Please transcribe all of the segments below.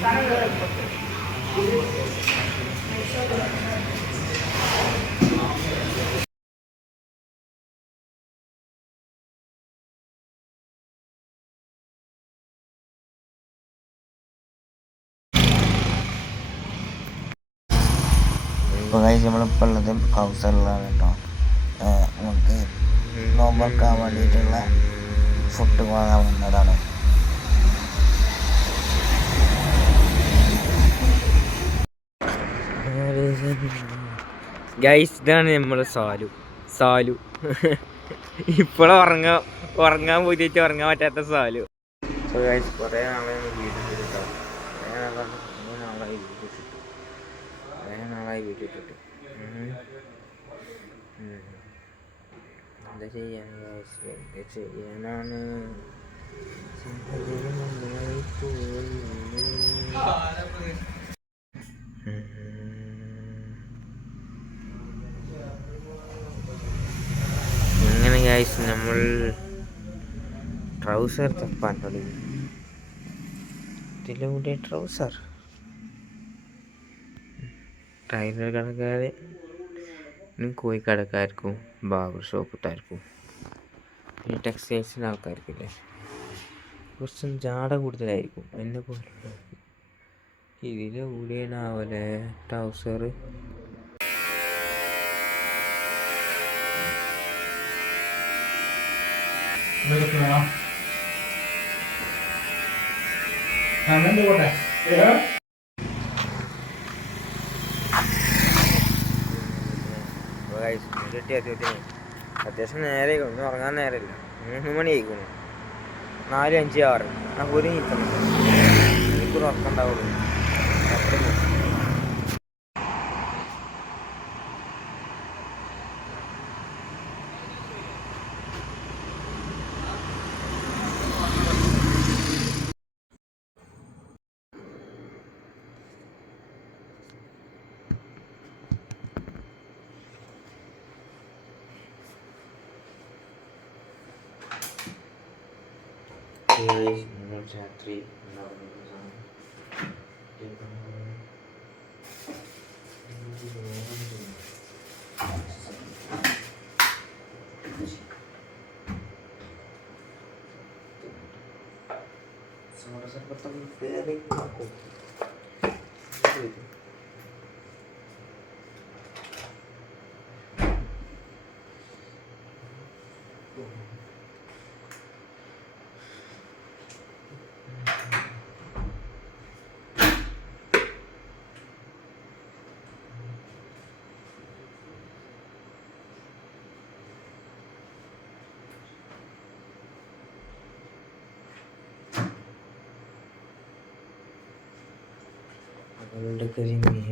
ഇപ്പോൾ കഴിച്ച് നമ്മളിപ്പോൾ ഉള്ളത് ഹൗസിലാണ് കേട്ടോ. നമുക്ക് നോമ്പൊക്കാൻ വേണ്ടിയിട്ടുള്ള ഫുഡ് വാങ്ങാൻ വന്നതാണ്. ഗൈസ്, ഇതാണ് നമ്മളെ സാലു ഇപ്പോഴും ഉറങ്ങാൻ പോയിട്ട് ഉറങ്ങാൻ പറ്റാത്ത സാലു. അപ്പോൾ ഗൈസ്, കുറേ നാളെ വീഡിയോ ഇട്ടിട്ടോ. കുറേ നാളായി വീഡിയോ ഇട്ടിട്ട് എന്താ ചെയ്യാൻ ഗൈസ്, എന്താ ചെയ്യാനാണ്. ഇങ്ങനെ ഗൈസ് നമ്മൾ ട്രൗസർ തപ്പാൻ തുടങ്ങി. ഇതിലൂടെ ട്രൗസർ ടൈലർ കടക്കാരും കോഴിക്കടക്കാർക്കും ബാർബർ ഷോപ്പുകാർക്കും പിന്നെ ടെക്സ്റ്റൈൽസിൻ്റെ ആൾക്കാർക്കില്ലേ കുറച്ചും ജാട കൂടുതലായിരിക്കും എന്നെ പോലെ. ഇതിലൂടെയാണാവലെ ട്രൗസർ. അത്യാവശ്യം നേരെ ഒന്നും ഉറങ്ങാൻ നേരമില്ല. 3 മണി ആയിക്കോണു. 4, 5, 6 ഒരു മണിക്കൂർ ഉറക്കണ്ടാവുള്ളൂ. രാത്രി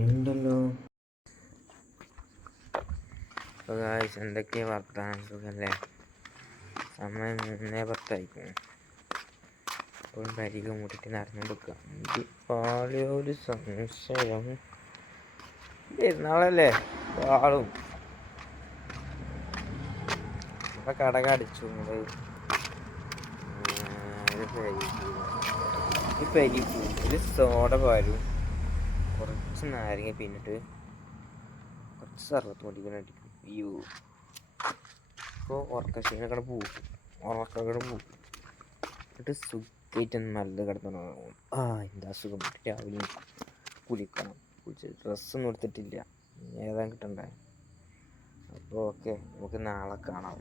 ഉണ്ടല്ലോ. എന്തൊക്കെയാ വർത്താനം, സുഖല്ലേ? സമയം 3:10 ഇപ്പോഴും പരിക മുട്ടിട്ട് നടന്നുകൊടുക്കുക. ഒരു സംശയം, പെരുന്നാളല്ലേ ആളും ഇവിടെ കടക അടിച്ചു. ഈ പരിക്കും ഒരു സോഡ പാലും കുറച്ച് നാരങ്ങ പിന്നിട്ട് കുറച്ച് സർവത്ത് മുടിക്കാൻ അടിക്കും. അയ്യോ, ഇപ്പോൾ ഉറക്കക്ഷീണക്കട പോകും. എന്നിട്ട് സുഖമായിട്ട് നല്ല കിടന്നുണ്ടാകും. എന്താ സുഖം. രാവിലെ കുളിക്കണം. കുളിച്ച് ഡ്രസ്സൊന്നും എടുത്തിട്ടില്ല, ഏതാ കിട്ടണ്ടേ. അപ്പോൾ ഓക്കെ, നമുക്ക് നാളെ കാണാം.